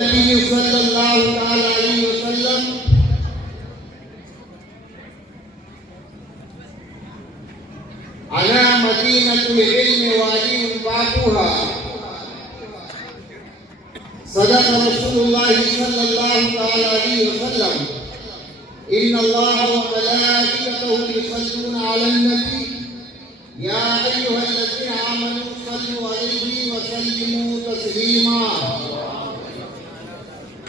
النبي صلى الله تعالى عليه وسلم على مدينة العلم وعلي بابها. صدق رسول الله صلى الله تعالى عليه وسلم إن الله وملائكته يصلون على النبي يا أيها الذين آمنوا صلوا عليه وسلموا تسليما.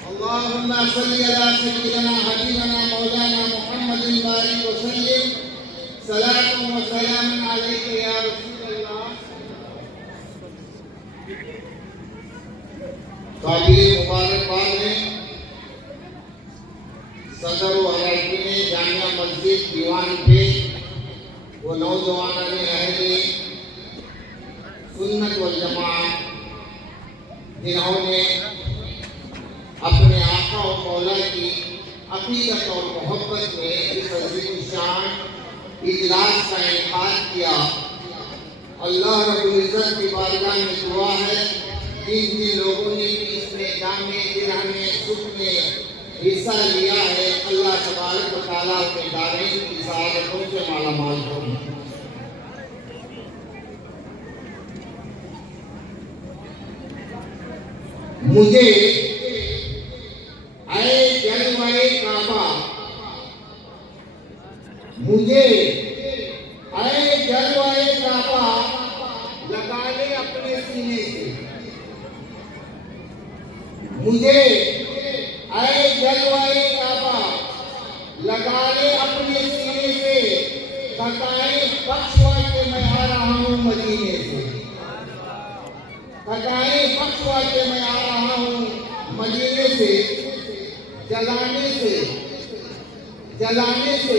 اللهم صل على سيدنا حبيبنا مولانا محمد بارك وسلم صلاة وسلام عليك يا رسول الله. قابل مبارکباد ہے صدر و اراکین جامعہ مسجد دیوان پہ وہ نوجوانان اہل سنت والجماعت جنہوں نے اپنے آقا و مولا کی عقیدت اور محبت میں اس عظیم شان اجلاس کا انعقاد کیا. اللہ رب العزت کی بارگاہ میں دعا ہے جن لوگوں نے بھی اس میں جامع گرانے سکھ میں حصہ لیا ہے اللہ تبارک و تعالیٰ کے دارین کی سعادتوں سے مالا مال ہو. مجھے اے جلوہ کعبہ، مجھے اے جلوہ کعبہ لگا لے اپنے سینے سے. مجھے اے جلوہ کعبہ لگا لے اپنے سینے سے. تھکائے بخشوا کے میں آ رہا ہوں مدینے سے. تھکائے بخشوا کے میں آ رہا ہوں مدینے سے. جلانے سے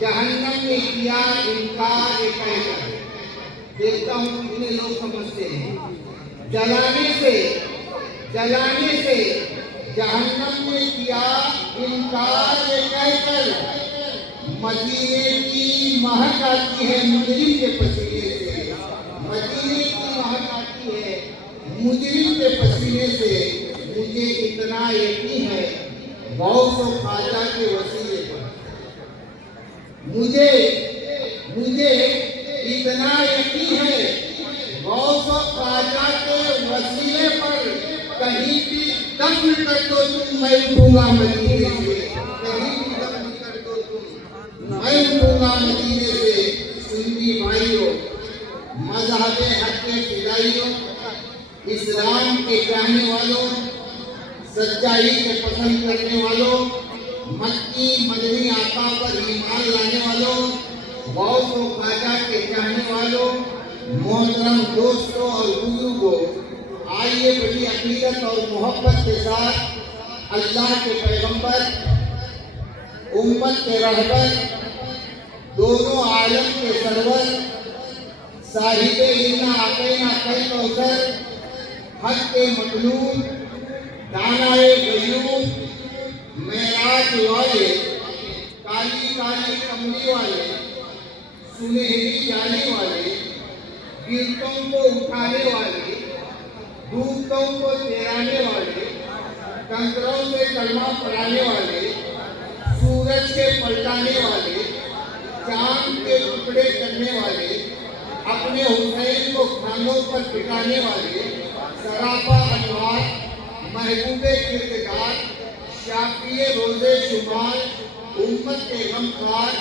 جہنم نے کیا انکار کہہ کر. دیکھتا ہوں کتنے لوگ سمجھتے ہیں. جلانے سے جہنم نے کیا انکار کہہ کر. مدینے کی مہک آتی ہے مجرم کے پسینے سے. مدینے کی مہک آتی ہے مجرم کے پسینے سے. مجھے اتنا یقین ہے غوث و خواجہ کے وسیلے پر. مجھے اتنا یقین ہے غوث و خواجہ کے وسیلے پر. کہیں بھی دفن کر دو تم میں اٹھوں گا مدینے سے. کہیں بھی دفن کر دو تم میں اٹھوں گا مدینے سے. سنی بھائیوں، مذہب حق کے فدائیوں، اسلام کے چاہنے والوں، سچائی کو پسند کرنے والوں، مکی مدنی آقا پر ایمان لانے والوں، غوث و خواجہ کے چاہنے والوں، محترم دوستوں اور بزرگوں، آئیے بڑی عقیدت اور محبت کے ساتھ اللہ کے پیغمبر، امت کے رہبر، دونوں عالم کے سرور، صاحب انا اعطینا الکوثر، حق کے مطلوب، دانائے غیوب، معراج والے، کالی کالی کملی والے، سنہری جالی والے، گرتوں کو اٹھانے والے، ڈوبتوں کو تیرانے والے، کنکروں سے کلمہ پڑھانے والے، سورج کے پلٹانے والے، چاند کے ٹکڑے کرنے والے، اپنے حسین کو کھانوں پر بٹھانے والے، سراپا انوار، محبوب کردگار، شافی روزے شمار، امت کے غمخوار،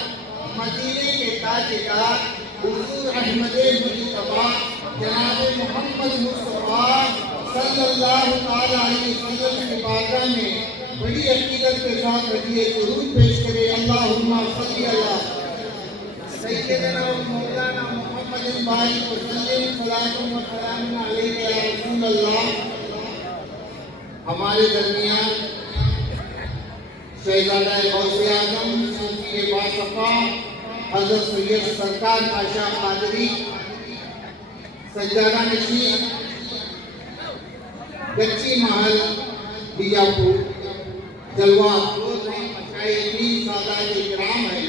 مدینے کے تاجدار، حضور احمد مجتبی جناب محمد مصطفیٰ صلی اللہ تعالیٰ علیہ وسلم کی بارگاہ میں بڑی عقیدت کے ساتھ رضی درود پیش کرے. اللہم صلی علی سیدنا و مولانا محمد بارک وسلم صلاۃ و سلام علیک یا رسول اللہ. ہمارے درمیان شہزادہ غوث اعظم صوفی باصفا حضرت سید سرکار پاشا قادری سجادہ نشین گچی محل بیجاپور جلوہ افروز ہیں، مشائخین سادات کرام ہیں.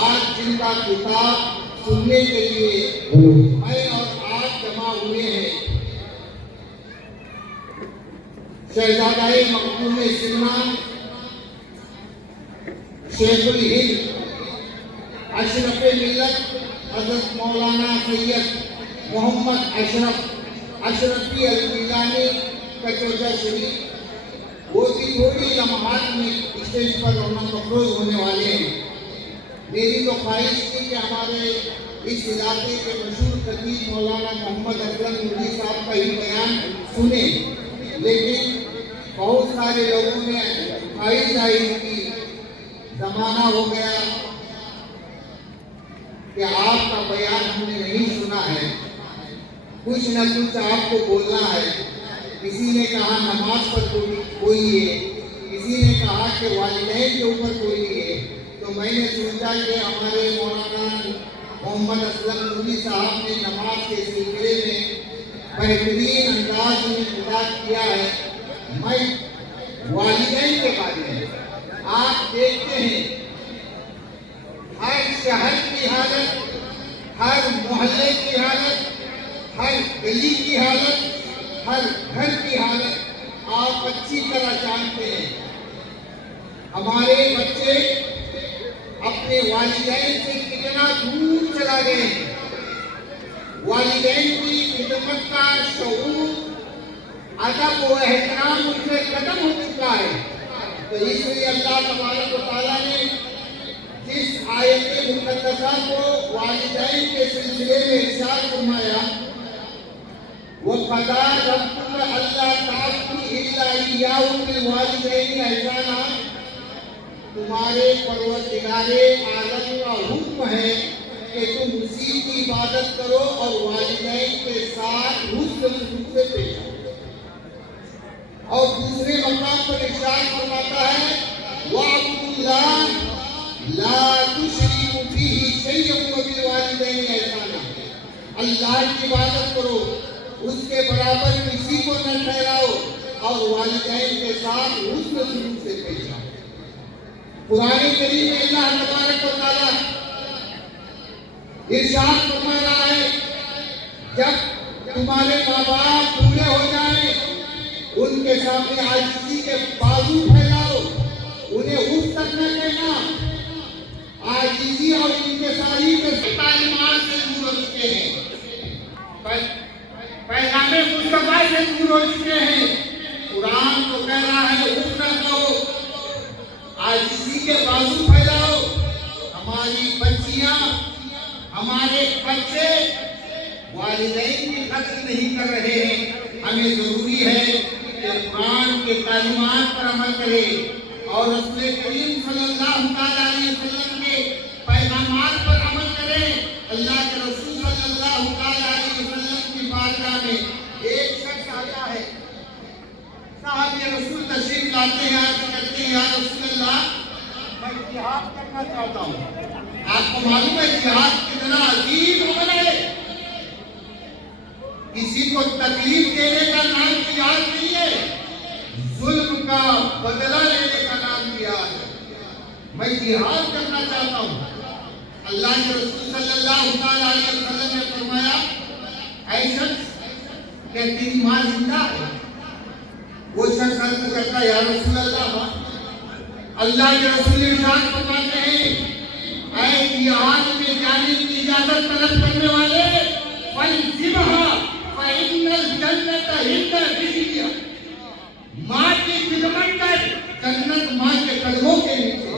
آج جن کا خطاب سننے کے لیے میں اور آپ جمع ہوئے ہیں शहजादा मखदूम सिलमान, शेखुल हिंद, अशरफ मिल्लत हजरत मौलाना सैयद मोहम्मद अशरफी अल-गिलानी का चौथा शरीफ, वो भी थोड़ी लम्हात में स्टेज पर रौनक अफरोज होने वाले हैं। मेरी तो ख्वाहिश थी कि हमारे इस इलाके के मशहूर खतीब मौलाना मोहम्मद असलम नूरी साहब का ही बयान सुने, लेकिन बहुत सारे लोगों ने ख्वाहिश जाहिर की, जमाना हो गया कि आपका बयान हमने नहीं सुना है, कुछ न कुछ आपको बोलना है। किसी ने कहा नमाज पर कोई है, किसी ने कहा कि वालिदैन के ऊपर कोई है। तो मैंने सोचा कि हमारे मौलाना मोहम्मद असलम नूरी साहब ने नमाज के सिलसिले में बेहतरीन अंदाज में खिताब किया है। मैं वालिदैन के बारे में, आप देखते हैं हर शहर की हालत, हर मोहल्ले की हालत, हर गली की हालत, हर घर की हालत आप अच्छी तरह जानते हैं। हमारे बच्चे अपने वालिदैन से कितना दूर चला गए हैं। वालिदैन की खिदमत का शऊर, अदब व एहतराम उनसे खत्म हो चुका है। तो इसलिए अल्लाह तबारक व तआला ने जिस आयत मुक़द्दसा को वालिदैन के सिलसिले में इरशाद फरमाया, वो क़ज़ा रब्बुका अल्ला ताअबुदू इल्ला इय्याहु बिल वालिदैनि इहसाना, तुम्हारे परवरदिगारे आलम का हुक्म है कि तुम उसी की इबादत करो और वालिदैन के साथ हुस्न सलूक से पेश आओ। और दूसरे मकाम पर इरशाद फरमाता है वअब्दुल्लाह ला तुशरिकू बिही शैअन व बिल वालिदैनि इहसाना, अल्लाह की इबादत करो, उसके बराबर किसी को न ठहराओ और वालिदैन के साथ हुस्न सलूक से पेश आओ। कुरान करीम में अल्लाह तबारक व तआला इरशाद फरमा रहा है, जब तुम्हारे माँ बाप बूढ़े हो जाए, उनके सामने आजिज़ी के बाजू फैलाओ, उन्हें उठ तक न कहना। आजिज़ी और इंकिसारी के तालीमात से दूर हो चुके हैं, पैगामे मुस्तफा से दूर हो चुके हैं। कुरान तो कह रहा है उठ न कहो, आजिज़ी के बाजू फैलाओ। हमारी बच्चियां, हमारे बच्चे वालिदैन की कदर नहीं कर रहे हैं। हमें जरूरी है कि कुरान के तालीमात पर अमल करें और रसूल करीम सल्लल्लाहु अलैहि वसल्लम के पैगामात पर अमल करें। अल्लाह के रसूल सल्लल्लाहु अलैहि वसल्लम की बारगाह में एक शख्स आया है, साहब ये रसूल तशरीफ लाते हैं, कहते हैं या रसूल अल्लाह, मैं जिहाद करना चाहता हूँ। आपको मालूम है जिहाद कितना अजीब अमल है। किसी को तकलीफ देने का नाम जिहाद नहीं है, जुल्म का बदला लेने का नाम जिहाद है। मैं जिहाद करना चाहता हूँ। अल्लाह के रसूल सल्लल्लाहु अलैहि वसल्लम ने फरमाया, ऐ शख्स क्या तेरी माँ जिंदा है? वो शख्स अर्ज करता है या रसूल अल्लाह। अल्लाह के रसूल इरशाद फरमाते हैं, ऐ जिहाद में जाने की इजाजत तलब करने वाले, फल्जिमहा फइन्नल जन्नत हिंद रिजलिया, माँ की खिदमत कर, जन्नत माँ के कदमों के नीचे।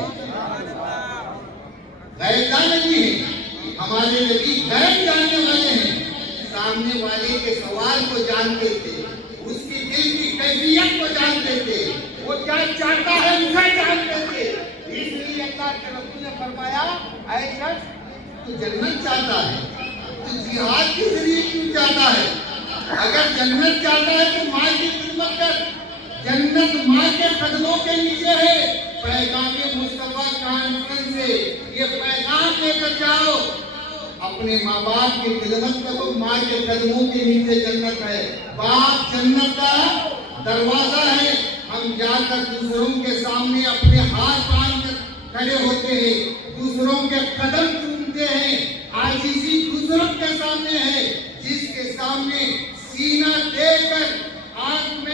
गैर जानती है, हमारे नबी गैर जानने वाले हैं। सामने वाले के सवाल को जानते थे, उसकी दिल की कैफियत को जानते थे, वो क्या चाहता है उसे जानते थे। इसलिए अल्लाह के रसूल ने फरमाया, ऐ शख्स तू जन्नत चाहता है, तू जिहाद के जरिए क्यों चाहता है? अगर जन्नत चाहता है तो माँ की खिदमत कर, जन्नत माँ के कदमों के नीचे है। पैगामे मुस्तफा कॉन्फ्रेंस से ये पैगाम लेकर जाओ, अपने माँ बाप की खिदमत करो, माँ के कदमों के नीचे जन्नत है। बाप जन्नत का दरवाजा है। हम जाकर दूसरों के सामने अपने हाथ बांध कर खड़े होते हैं, दूसरों के कदम चूमते हैं। आजीज़ी दूसरों के सामने है, जिसके सामने सीना देकर आंख में